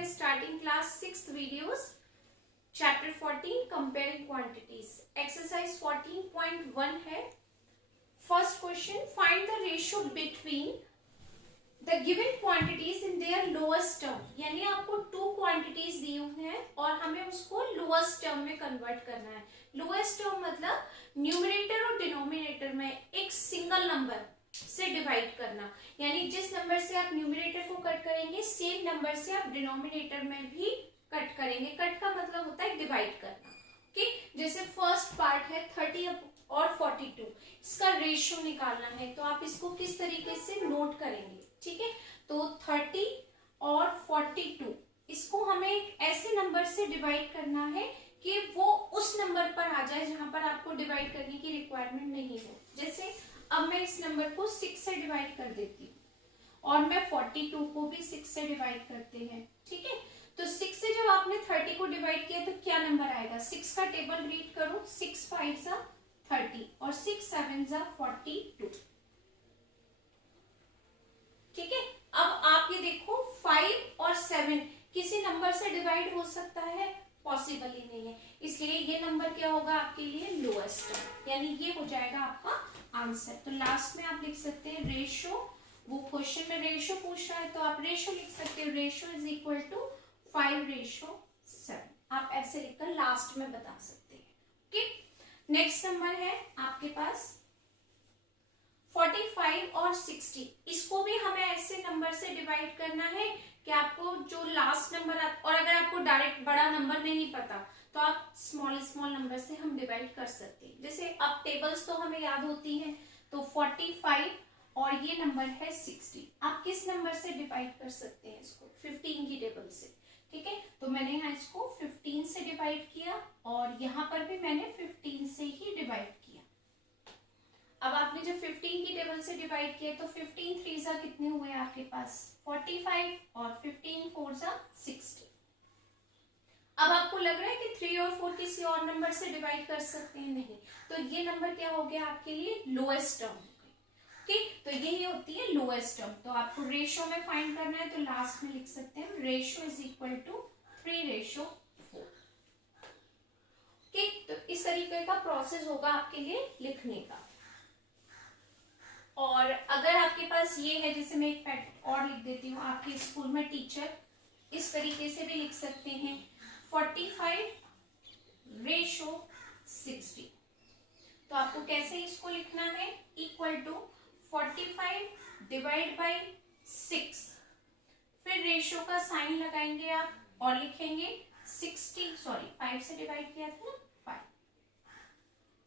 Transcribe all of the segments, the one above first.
are starting class 6th videos, chapter 14 comparing quantities. Exercise 14.1 है. First question, find the ratio between the given quantities in their lowest term. यानी आपको two quantities दी हुई हैं और हमें उसको लोएस्ट टर्म में कन्वर्ट करना है. लोएस्ट टर्म मतलब न्यूमरेटर और डिनोमिनेटर में एक सिंगल नंबर से डिवाइड करना. यानी जिस नंबर से आप न्यूमरेटर को कट करेंगे सेम नंबर से आप डिनोमिनेटर में भी कट करेंगे. कट का मतलब होता है डिवाइड करना. ओके, जैसे फर्स्ट पार्ट है 30 और 42, इसका रेशियो निकालना है तो आप इसको किस तरीके से नोट करेंगे. ठीक है, तो 30 और 42 इसको हमें एक ऐसे नंबर से डिवाइड करना है कि वो उस नंबर पर आ जाए जहां पर आपको डिवाइड करने की रिक्वायरमेंट नहीं हो. जैसे अब मैं इस नंबर को 6 से डिवाइड कर देती हूँ और मैं 42 को भी 6 से डिवाइड करते हैं. ठीक है, तो 6 से जब आपने 30 को डिवाइड किया तो क्या नंबर आएगा. 6 का टेबल रीड करो. 6 5 जा 30 और 6 7 जा 42. ठीक है, अब आप ये देखो 5 और 7 किसी नंबर से डिवाइड हो सकता है, पॉसिबल ही नहीं है. इसलिए ये नंबर क्या होगा आपके लिए लोएस्ट है, यानी ये हो जाएगा आपका आंसर. तो लास्ट में आप लिख सकते हैं रेशियो. वो क्वेश्चन में रेशियो पूछ रहा है तो आप रेशियो लिख सकते हैं. Ratio is equal to 5:7. आप ऐसे लिखकर लास्ट में बता सकते हैं. ओके, नेक्स्ट नंबर है आपके पास 45 और 60. इसको भी हमें ऐसे नंबर से डिवाइड करना है कि आपको जो लास्ट नंबर और अगर आपको डायरेक्ट बड़ा नंबर नहीं पता तो आप स्मॉल नंबर से हम डिवाइड कर सकते हैं. जैसे अब टेबल्स तो हमें याद होती हैं, तो 45 और ये नंबर है 60. आप किस नंबर से डिवाइड कर सकते हैं इसको. 15 की टेबल से. ठीक है, तो मैंने यहाँ इसको 15 से डिवाइड किया और यहाँ पर भी मैंने 15 से ही डिवाइड किया. अब आपने जब 15 की टेबल से डिवाइड किया तो 15 3 जा कितने हुए आपके पास 45 और 15 4 जा 60. अब आपको लग रहा है कि 3 और 4 किसी और नंबर से डिवाइड कर सकते हैं. नहीं, तो ये नंबर क्या हो गया आपके लिए लोएस्ट टर्म. ठीक, तो यही होती है लोएस्ट टर्म. तो आपको रेशियो में फाइंड करना है तो लास्ट में लिख सकते हैं रेशियो इज इक्वल टू 3:4. ठीक, तो इस तरीके का प्रोसेस होगा आपके लिए लिखने का. और अगर आपके पास ये है, जैसे मैं एक पैटर्न और लिख देती हूँ, आपके स्कूल में टीचर इस तरीके से भी लिख सकते हैं 45:60. तो आपको कैसे इसको लिखना है, इक्वल टू 45 डिवाइड बाई 6, फिर रेशियो का साइन लगाएंगे आप और लिखेंगे 5 से डिवाइड किया था ना 5,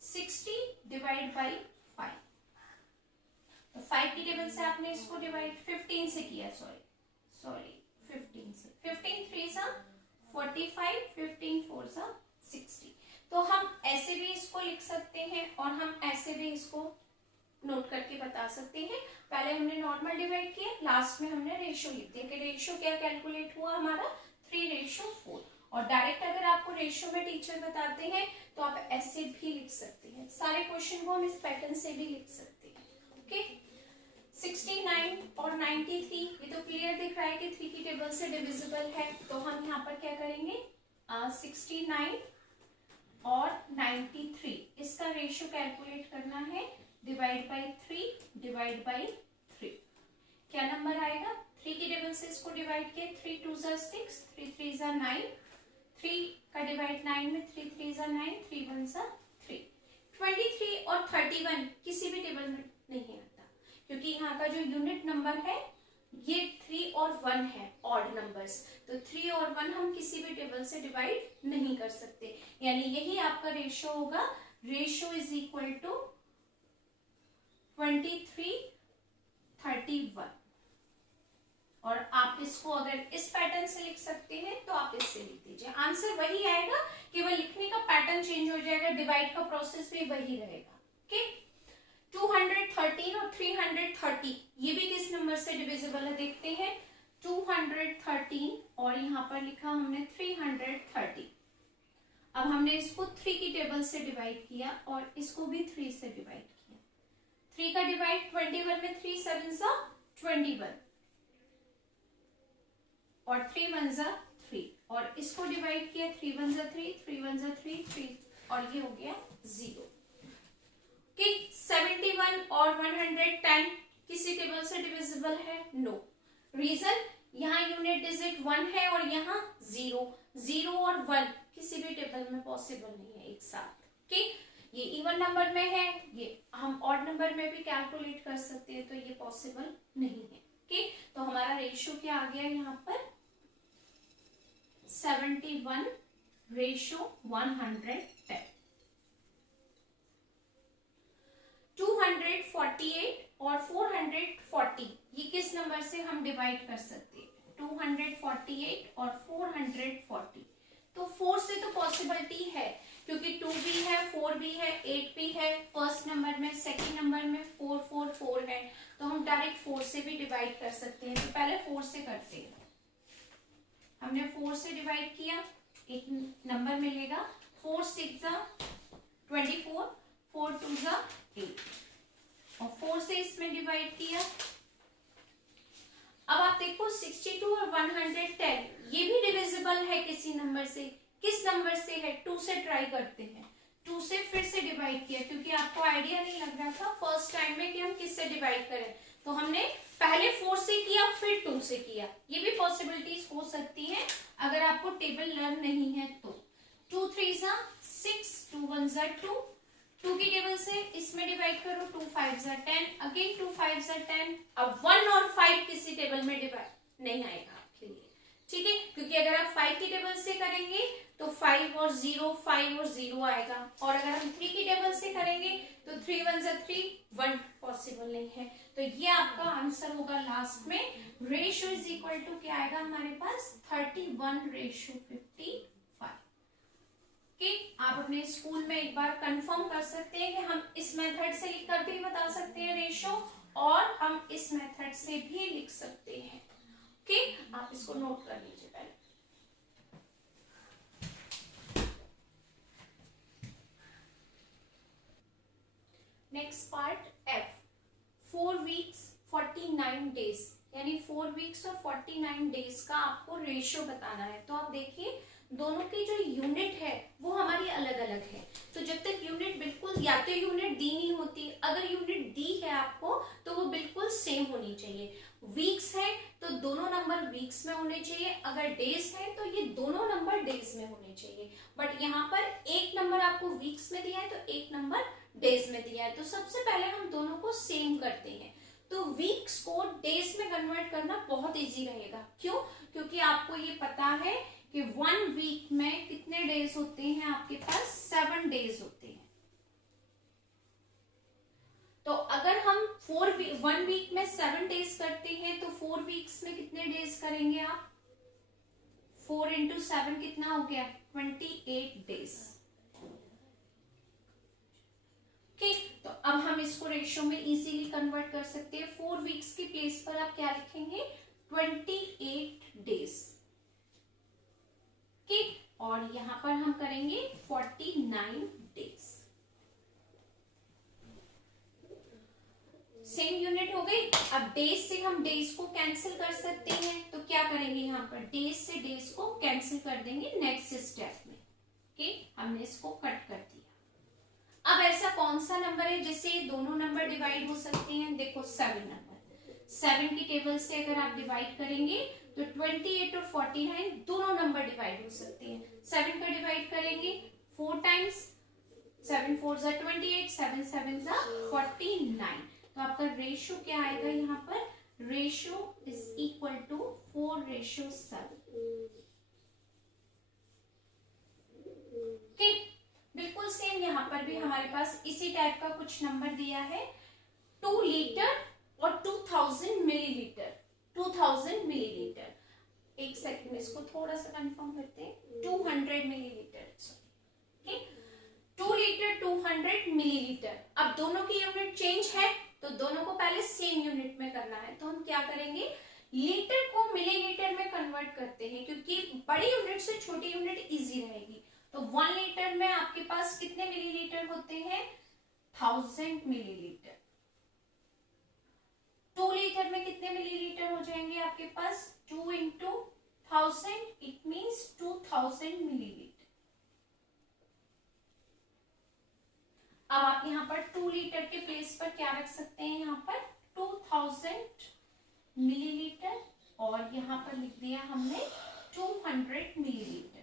60 डिवाइड बाई 5. तो 5 की टेबल से आपने इसको डिवाइड 15 से किया. सॉरी 15 से. 15 3 सा 45, 15 4 सा 60. तो हम ऐसे भी इसको लिख सकते हैं और हम ऐसे भी इसको नोट करके बता सकते हैं. पहले हमने नॉर्मल डिवाइड किया, लास्ट में हमने रेशियो लिख दिया कि रेशियो क्या कैलकुलेट हुआ हमारा 3:4. और डायरेक्ट अगर आपको रेशियो में टीचर बताते हैं तो आप ऐसे भी लिख सकते हैं. सारे क्वेश्चन को हम इस पैटर्न से भी लिख सकते हैं. ओके, 69 और 93 ये तो क्लियर दिख रहा है कि 3 की टेबल से डिविजिबल है. तो हम यहाँ पर क्या करेंगे 69 और 93 इसका रेशियो कैलकुलेट करना है. डिवाइड बाई 3 डिवाइड बाई 3 क्या नंबर आएगा. 3 की टेबल से इसको डिवाइड किया 3 2 जा 6, 3 3 जा 9, 3 का डिवाइड 9 में 3 3 जा 9, 3 1 जा 3. 23 और 31 किसी भी टेबल में नहीं आता क्योंकि यहाँ का जो यूनिट नंबर है ये 3 और 1 है, ऑड नंबर्स. तो 3 और 1 हम किसी भी टेबल से डिवाइड नहीं कर सकते. यानी यही आपका रेशियो होगा. Ratio is equal to 23:31. और आप इसको अगर इस पैटर्न से लिख सकते हैं तो आप इससे लिख दीजिए. आंसर वही आएगा, केवल लिखने का पैटर्न चेंज हो जाएगा, डिवाइड का प्रोसेस भी वही रहेगा. ओके, 213 और 330 ये भी किस नंबर से डिविजिबल है देखते हैं. 213 और यहाँ पर लिखा हमने 330. अब हमने इसको 3 की टेबल से डिवाइड किया और इसको भी 3 से डिवाइड किया. 3 का डिवाइड 21 में 3 7 सा 21 और 3 1 जा और इसको डिवाइड किया, 3 1 जा 3, 3 1 जा 3, 3 और ये हो गया 0। ओके, 71 और 110 किसी टेबल से डिविजिबल है? नो। रीजन, यहाँ यूनिट डिजिट 1 है और यहाँ 0, 0 और 1 किसी भी टेबल में पॉसिबल नहीं है एक साथ। ओके, ये इवन नंबर में है, ये हम ऑड नंबर में भी कैलकुलेट कर सकते हैं, तो ये पॉसिबल नहीं है। ओके, तो हमारा रेशियो क्या आ गया यहाँ पर? 71 रेशियो 110। 248 और 440 ये किस नंबर से हम डिवाइड कर सकते हैं? 248 और 440, तो 4 से तो पॉसिबिलिटी है क्योंकि 2 भी है, 4 भी है, 8 भी है। फर्स्ट नंबर में, सेकंड नंबर में 4 4 4 है, तो हम डायरेक्ट 4 से भी डिवाइड कर सकते हैं। तो पहले 4 से करते हैं। हमने 4 से डिवाइड किया, एक नंबर मिलेगा, 4 6 जा 24, 4 2 जा 8 और 4 से इसमें डिवाइड किया। अब आप देखो 62 और 110 ये भी डिविजिबल है किसी नंबर से। किस नंबर से है? 2 से ट्राई करते हैं। 2 से फिर से डिवाइड किया क्योंकि आपको आइडिया नहीं लग रहा था फर्स्ट टाइम में कि हम किससे डिवाइड करें, तो हमने पहले 4 से किया फिर 2 से किया। ये भी पॉसिबिलिटीज हो सकती है अगर आपको टेबल लर्न नहीं है तो। 2 3 जा 6, 2 1 जा 2, 2 की टेबल से इसमें डिवाइड करो, 2 5 जा 10, अगेन 2 5 जा 10। अब 1 और 5 किसी टेबल में डिवाइड नहीं आएगा आपके लिए, ठीक है, क्योंकि अगर आप 5 की टेबल से करेंगे तो 5 और 0, 5 और 0 आएगा, और अगर हम 3 की टेबल से करेंगे तो 3 1 जा 3, 1 पॉसिबल नहीं है। तो ये आपका आंसर होगा लास्ट में। रेशियो इज इक्वल टू क्या आएगा हमारे पास? 31 रेशियो 55। आप अपने स्कूल में एक बार कंफर्म कर सकते हैं कि हम इस मेथड से लिख कर भी बता सकते हैं रेशियो, और हम इस मेथड से भी लिख सकते हैं। ओके, आप इसको नोट कर लीजिए पहले। Next part F, 4 weeks 49 days, यानी 4 वीक्स और 49 डेज का आपको रेशियो बताना है। तो आप देखिए दोनों की जो यूनिट है वो हमारी अलग अलग है, तो जब तक यूनिट बिल्कुल, या तो यूनिट दी नहीं होती, अगर यूनिट दी है आपको तो वो बिल्कुल सेम होनी चाहिए। वीक्स है तो दोनों नंबर वीक्स में होने चाहिए, अगर डेज है तो ये दोनों नंबर डेज में होने चाहिए। बट यहाँ पर एक नंबर आपको वीक्स में दिया है तो एक नंबर डेज में दिया है, तो सबसे पहले हम दोनों को सेम करते हैं। तो वीक्स को डेज में कन्वर्ट करना बहुत इजी रहेगा। क्यों? क्योंकि आपको ये पता है कि 1 वीक में कितने डेज होते हैं आपके पास? 7 डेज होते हैं। तो अगर हम 1 वीक में 7 डेज करते हैं तो 4 वीक्स में कितने डेज करेंगे आप? 4 इंटू 7 कितना हो गया? 28 डेज। ओके, तो अब हम इसको रेशियो में इजीली कन्वर्ट कर सकते हैं। 4 वीक्स की प्लेस पर आप क्या लिखेंगे? 28 डेज। ठीक, और यहां पर हम करेंगे 49 डेज। सेम यूनिट हो गई। अब डेज से हम डेज को कैंसिल कर सकते हैं, तो क्या करेंगे यहाँ पर? डेज से डेज को कैंसिल कर देंगे नेक्स्ट स्टेप में। ठीक, हमने इसको कट कर दिया। अब ऐसा कौन सा नंबर है जिससे ये दोनों नंबर डिवाइड हो सकते हैं? देखो 7 नंबर, 7 की टेबल से अगर आप डिवाइड करेंगे तो 28 और 49 दोनों नंबर डिवाइड हो सकते हैं। 7 का डिवाइड करेंगे 4 टाइम्स, 7 4 जा 28, 7 7 जा 49। तो आपका रेशियो क्या आएगा यहाँ पर? Ratio is equal to 4:7। ठीक, बिल्कुल सेम यहाँ पर भी हमारे पास इसी टाइप का कुछ नंबर दिया है। 2 लीटर और 2000 मिलीलीटर। 2000 मिलीलीटर, एक सेकंड इसको थोड़ा सा कंफर्म करते हैं। 200 मिलीलीटर, ठीक, 2 लीटर 200 मिलीलीटर। अब दोनों की यूनिट चेंज है तो दोनों को पहले सेम यूनिट में करना है, तो हम क्या करेंगे? लीटर को मिलीलीटर में कन्वर्ट करते हैं, क्योंकि बड़ी यूनिट से छोटी यूनिट इजी रहेगी। तो 1 लीटर में आपके पास कितने मिलीलीटर होते हैं? 1000 मिलीलीटर। 2 लीटर में कितने मिलीलीटर हो जाएंगे आपके पास? 2 इंटू 1000, इट मीन्स 2 2000 मिलीलीटर। अब आप यहाँ पर 2 लीटर के प्लेस पर क्या रख सकते हैं, यहाँ पर 2000 मिलीलीटर और यहाँ पर लिख दिया हमने 200 मिलीलीटर।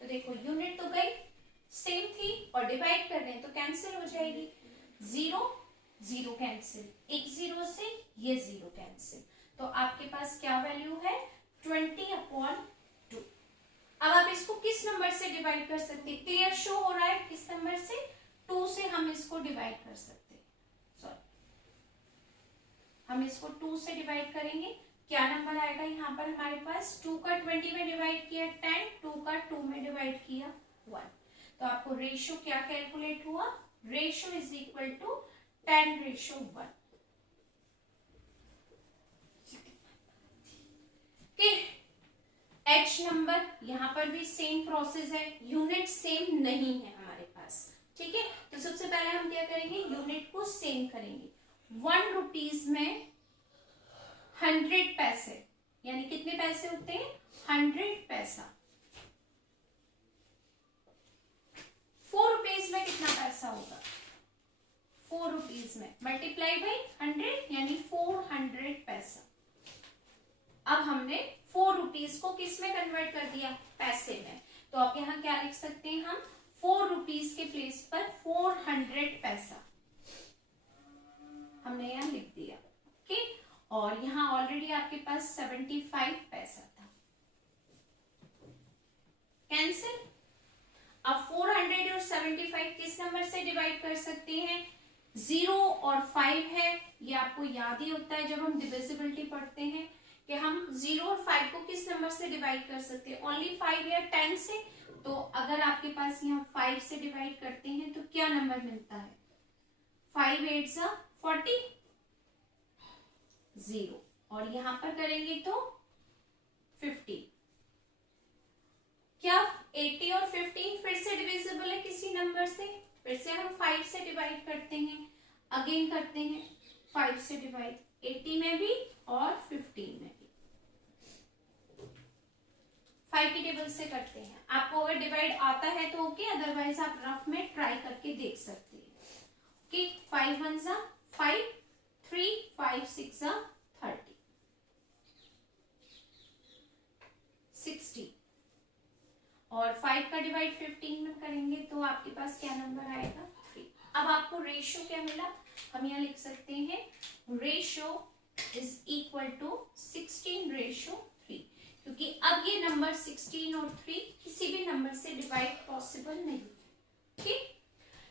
तो देखो यूनिट तो गई, सेम थी और डिवाइड कर रहे हैं तो कैंसिल हो जाएगी, 0 0 कैंसिल, एक 0 से ये 0 कैंसिल, तो आपके पास क्या वैल्यू है 20/2। अब आप इसको किस नंबर से डिवाइड कर सकते हैं, क्लियर शो हो रहा है, किस नंबर से, 2 से हम इसको डिवाइड कर सकते हैं, सॉरी हम इसको 2 से डिवाइड करेंगे, क्या नंबर आएगा यहाँ पर हमारे पास, 2 का 20 में डिवाइड किया 10, 2 का 2 में डिवाइड किया 1, तो आपको रेशियो क्या कैलकुलेट हुआ, ratio is equal to 10:1। H number यहाँ पर भी सेम प्रोसेस है, यूनिट सेम नहीं है हमारे पास, ठीक है। तो सबसे पहले हम क्या करेंगे, यूनिट को सेम करेंगे। 1 रुपीज में 100 पैसे, यानी कितने पैसे होते हैं, 100 पैसा। 4 रुपीज में कितना पैसा होगा, 4 रुपीज में मल्टीप्लाई बाई 100 यानी 400 पैसा। अब हमने 4 रुपीज को किस में कन्वर्ट कर दिया, पैसे में, तो आप यहाँ क्या लिख सकते हैं हम, 4 रुपीज के प्लेस पर 400 पैसा हमने यहाँ लिख दिया, ओके। और यहाँ ऑलरेडी आपके पास 75 पैसा था, कैंसिल। अब 400 और 75 किस नंबर से डिवाइड कर सकते हैं, 0 और 5 है, ये आपको याद ही होता है जब हम डिविजिबिलिटी पढ़ते हैं कि हम 0 और 5 को किस नंबर से डिवाइड कर सकते हैं, ओनली 5 या 10 से। तो अगर आपके पास यहाँ 5 से डिवाइड करते हैं तो क्या नंबर मिलता है, 5 8 जा 40, 0, और यहां पर करेंगे तो 50। क्या 80 और 15 फिर से डिविजिबल है किसी नंबर से, फिर से हम 5 से डिवाइड करते हैं, अगेन करते हैं 5 से डिवाइड, 80 में भी और 15 में भी 5 की टेबल से करते हैं। आपको अगर डिवाइड आता है तो ओके, अदरवाइज आप रफ में ट्राई करके देख सकते हैं। ओके, 5 1 जा 5, 3 5 6 जा 30, 60, और 5 का डिवाइड 15 में करेंगे तो आपके पास क्या नंबर आएगा, 3। अब आपको रेशियो क्या मिला, हम यहाँ लिख सकते हैं रेशियो इज इक्वल टू 16:3, क्योंकि अब ये नंबर 16 और 3 किसी भी नंबर से डिवाइड पॉसिबल नहीं है, ठीक।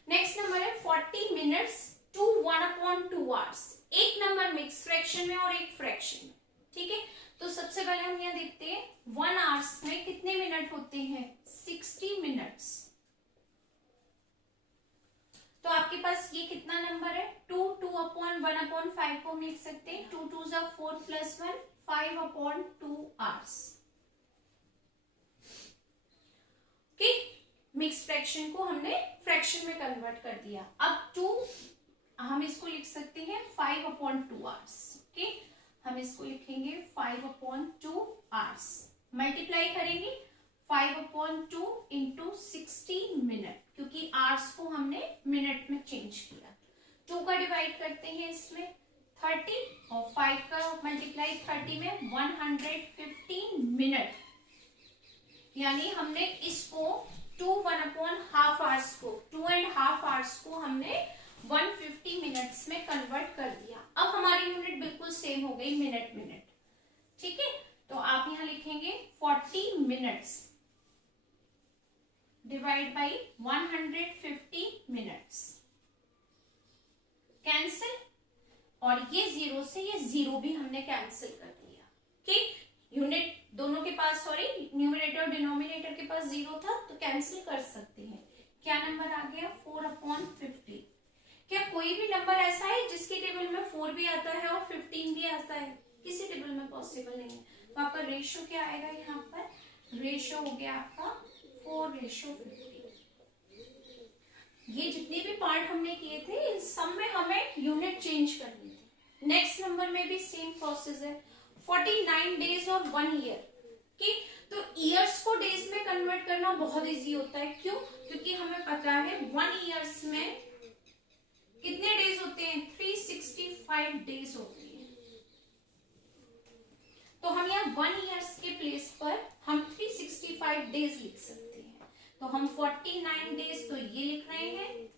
नेक्स्ट नंबर है 40 मिनट्स टू 1/2 आवर्स। एक नंबर मिक्स फ्रैक्शन में और एक फ्रैक्शन में, ठीक है। तो सबसे पहले हम यहाँ देखते हैं 1 आवर्स में कितने मिनट होते हैं, 60 मिनट्स। तो आपके पास ये कितना नंबर है, 2 2/1/5 को हम लिख सकते हैं, 2 2 4 + 1 5/2 आवर्स। ओके, मिक्स फ्रैक्शन को हमने फ्रैक्शन में कन्वर्ट कर दिया। अब 2 हम इसको लिख सकते हैं 5/2 आवर्स, ओके। हम इसको लिखेंगे 5/2 आवर्स, मल्टीप्लाई करेंगे 5/2 इंटू 60 मिनट, क्योंकि आवर्स को हमने मिनट में चेंज किया। 2 का डिवाइड करते हैं इसमें 30 और 5 का मल्टीप्लाई 30 में 115 मिनट, यानी हमने इसको 1/2 आवर्स को 2.5 आवर्स को हमने 150 मिनट्स में कन्वर्ट कर दिया। अब हमारी यूनिट बिल्कुल सेम हो गई, मिनट मिनट, ठीक है। तो आप यहां लिखेंगे 40 minutes divide by 150 minutes, cancel, और ये 0 से ये 0 भी हमने कैंसिल कर दिया, ठीक। यूनिट दोनों के पास, सॉरी न्यूमरेटर और डिनोमिनेटर के पास 0 था तो कैंसिल कर सकते हैं। क्या नंबर आ गया, 4/50। क्या कोई भी नंबर ऐसा है जिसकी टेबल में 4 भी आता है और 15 भी आता है, किसी टेबल में पॉसिबल नहीं है। तो आपका रेशियो क्या आएगा, यहाँ पर रेशियो हो गया आपका 4:50। ये जितने भी पार्ट हमने किए थे इन सब में हमें यूनिट चेंज करनी थी। नेक्स्ट नंबर में भी सेम प्रोसेस है, 49 डेज और 1 ईयर, ठीक। तो ईयर्स को डेज में कन्वर्ट करना बहुत इजी होता है। क्यों? क्योंकि हमें पता है 1 ईयर्स में कितने डेज होते हैं? 365 डेज होते हैं। तो हम यहाँ 1 ईयर्स के प्लेस पर हम 365 डेज लिख सकते हैं। तो हम 49 डेज तो ये लिख रहे हैं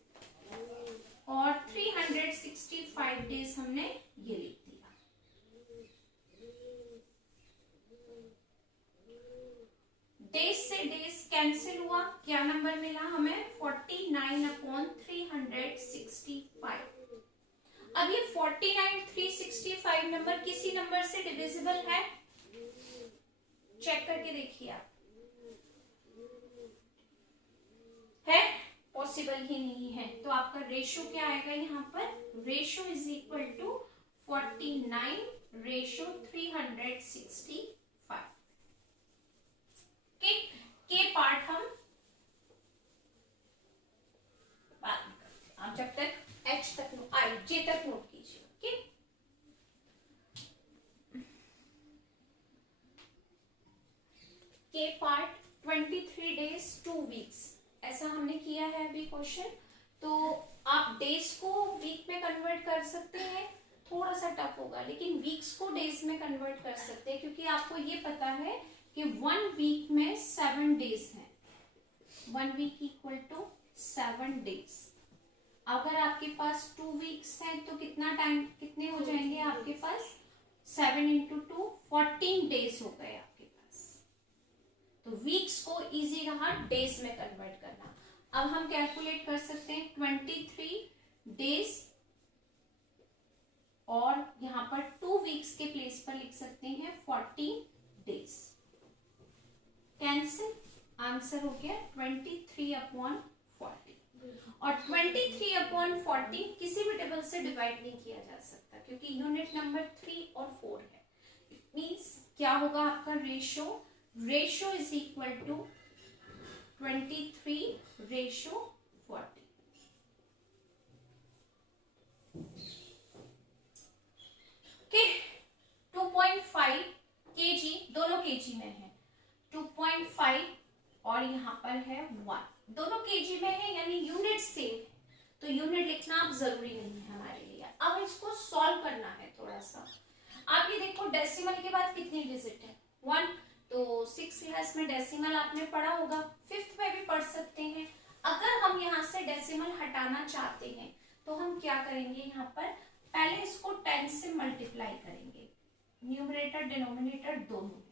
और 365 डेज हमने ये लिख दिया। डेज से डेज कैंसिल हुआ, क्या नंबर मिला हमें? 49/365। अब ये 49/365 नंबर किसी नंबर से डिविजिबल है? चेक करके देखिए आप। है? पॉसिबल ही नहीं है। तो आपका रेशो क्या आएगा यहाँ पर? Ratio is equal to 49/365। K part हम बाद में करते हैं। आप जब तक एच तक जे तक नोट कीजिए। ओके, के पार्ट 23 डेज 2 वीक्स, ऐसा हमने किया है अभी क्वेश्चन। तो आप डेज को वीक में कन्वर्ट कर सकते हैं, थोड़ा सा टफ होगा, लेकिन वीक्स को डेज में कन्वर्ट कर सकते हैं, क्योंकि आपको ये पता है कि 1 वीक में 7 डेज हैं। 1 वीक इक्वल टू 7 डेज। अगर आपके पास 2 वीक्स हैं तो कितना टाइम, कितने हो जाएंगे आपके पास? 7 × 2 14 डेज हो गए आपके पास। तो वीक्स को इजी रहा डेज में कन्वर्ट करना। अब हम कैलकुलेट कर सकते हैं 23 डेज और यहां पर 2 वीक्स के प्लेस पर लिख सकते हैं 14 डेज। कैंसिल, आंसर हो गया 23/40। और 23/40 किसी भी टेबल से डिवाइड नहीं किया जा सकता, क्योंकि यूनिट नंबर 3 और 4 है। इट मींस क्या होगा आपका ratio? Ratio is equal to 23/40। Okay, 2.5 kg, दोनों केजी में है। 2.5 और यहाँ पर है 1, दोनों केजी में है, यानी यूनिट सेम है, तो यूनिट लिखना आप जरूरी नहीं है हमारे लिए। अब इसको सॉल्व करना है थोड़ा सा। आप ये देखो डेसिमल के बाद कितनी डिजिट है? 1। तो 6 क्लास में डेसिमल आपने पढ़ा होगा, 5th में भी पढ़ सकते हैं। अगर हम यहाँ से डेसिमल हटाना चाहते हैं तो हम क्या करेंगे? यहाँ पर पहले इसको 10 से मल्टीप्लाई करेंगे, न्यूमरेटर डिनोमिनेटर दोनों में।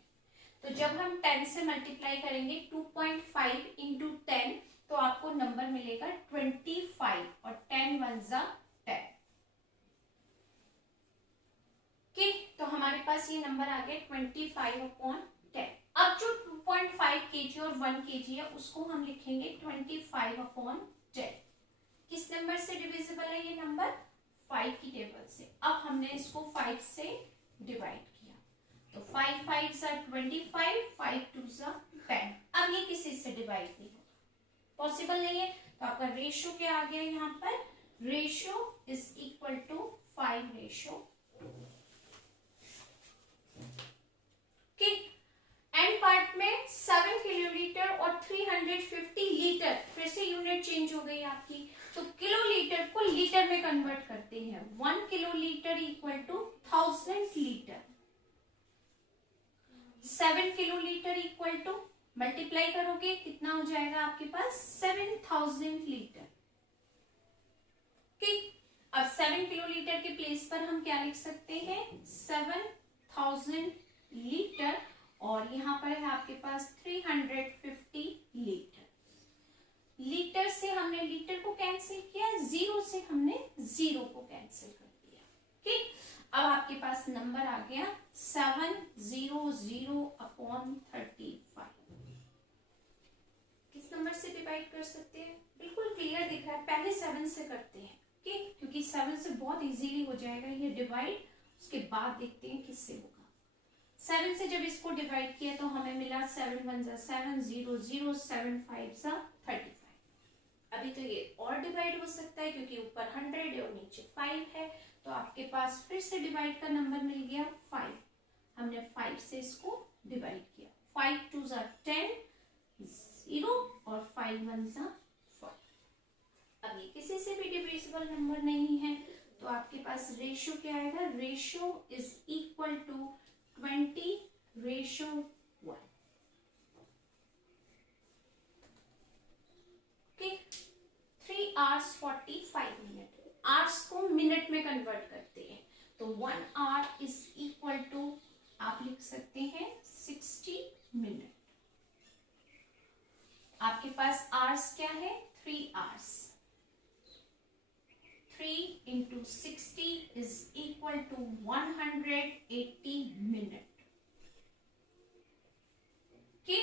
तो जब हम 10 से मल्टीप्लाई करेंगे 2.5 × 10, तो आपको नंबर मिलेगा 25 और 10 × 1 = 10। ओके, तो हमारे पास ये नंबर आ गया 25/10। अब जो 2.5 kg और 1 kg है उसको हम लिखेंगे 25/10। किस नंबर से डिविजिबल है ये नंबर? 5 की टेबल से। अब हमने इसको 5 से डिवाइड किया, तो 5 × 5 = 25, 5 × 2 = 10। अब ये किसी से डिवाइड नहीं होगा, पॉसिबल नहीं है। तो आपका रेशो क्या आ गया यहाँ पर? Ratio is equal to 5:4। And part में 7 किलोलीटर और 350 लीटर, फिर से यूनिट चेंज हो गई आपकी। तो किलोलीटर को लीटर में कन्वर्ट करते हैं। 1 kilolitre equal to 1000 litre. 7 kilolitre equal to, multiply करोगे कितना हो जाएगा आपके पास? 7000 लीटर। ठीक, अब 7 किलोलीटर के प्लेस पर हम क्या लिख सकते हैं? 7000 लीटर, और यहाँ पर है आपके पास 350 लीटर। लीटर से हमने लीटर को कैंसिल किया, 0 से हमने 0 को कैंसिल कर दिया। ठीक, अब आपके पास नंबर आ गया 700/35। किस नंबर से डिवाइड कर सकते हैं? बिल्कुल क्लियर दिख रहा है, पहले 7 से करते हैं। ठीक, क्योंकि 7 से बहुत इजीली हो जाएगा ये डिवाइड, उसके बाद देखते हैं किससे होगा। 7 से जब इसको डिवाइड किया तो हमें मिला 7 × 1 = 7, 0 0, 7 × 5 = 35। अभी तो ये और डिवाइड हो सकता है क्योंकि ऊपर 100 है और नीचे 5 है, तो आपके पास फिर से डिवाइड का नंबर मिल गया 5। हमने 5 से इसको डिवाइड किया, 5 2 ज़ा 10, 0 और 5 1 ज़ा 4। अब ये किसी से भी डिविजिबल नंबर नहीं है, तो आपके पास रेशियो क्या आएगा, ratio is equal to 20:1। Okay, 3 hours 45 minutes, hours को मिनट में कन्वर्ट करते हैं, तो 1 hour इज इक्वल टू आप लिख सकते हैं 60 मिनट। आपके पास आवर्स क्या है, 3 hours, 3 into 60 is equal to 180 minute। Okay,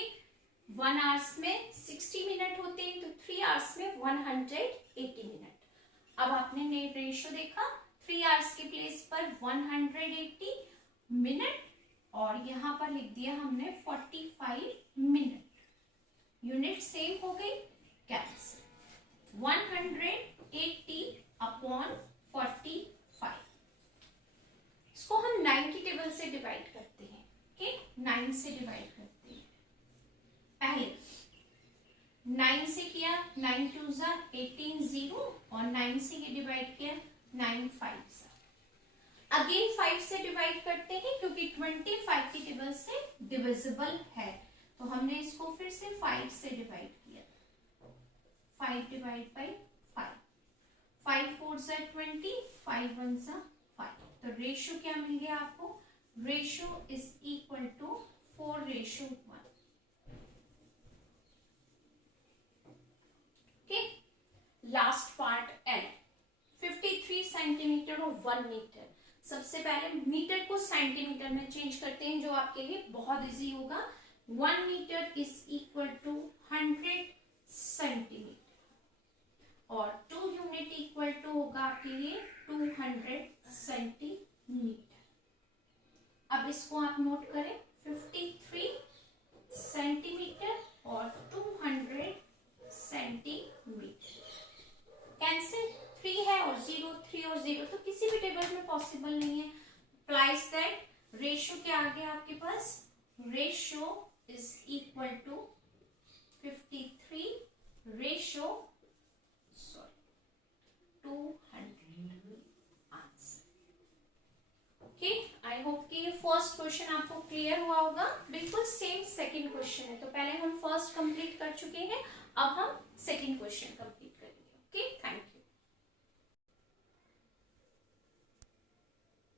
1 hours में 60 मिनट होते हैं, तो 3 hours में 180 मिनट। अब आपने ने रेशियो देखा, 3 hours के प्लेस पर 180 मिनट और यहां पर लिख दिया हमने 45 मिनट। यूनिट सेम हो गई, कैंसिल। 180 अपॉन 45, इसको हम 9 की टेबल से डिवाइड करते हैं। ओके, 9 से डिवाइड करते हैं। पहले 9 से किया, 9 2 ज़ा 18 0 और 9 से ये डिवाइड किया, 9 5 ज़ा। अगेन 5 से डिवाइड करते हैं क्योंकि 25 की टेबल से डिविजिबल है, तो हमने इसको फिर से 5 से डिवाइड किया, 5 डिवाइड बाई 5, 5 4 ज़ा 20, 5 1 ज़ा 5। तो रेशियो क्या मिल गया आपको, ratio is equal to 4:1। Last part L, 53 centimetre और 1 मीटर। सबसे पहले मीटर को सेंटीमीटर में चेंज करते हैं, जो आपके लिए बहुत इजी होगा। 1 metre is equal to 100 centimetre और 2 यूनिट इक्वल टू होगा आपके लिए 200 सेंटीमीटर। अब इसको आप नोट करें, 53 सेंटीमीटर और 200 सेंटीमीटर। कैंसिल, 3 है और 0, 3 और 0 तो किसी भी टेबल में पॉसिबल नहीं है। अप्लाइज दैट, रेशियो क्या आ गया आपके पास, ratio is equal to 53 ratio 200 answer. Okay, I hope कि ये फर्स्ट क्वेश्चन आपको क्लियर हुआ होगा। बिल्कुल सेम सेकंड क्वेश्चन है, तो पहले हम फर्स्ट कंप्लीट कर चुके हैं, अब हम सेकंड क्वेश्चन कंप्लीट करेंगे। Okay, thank you.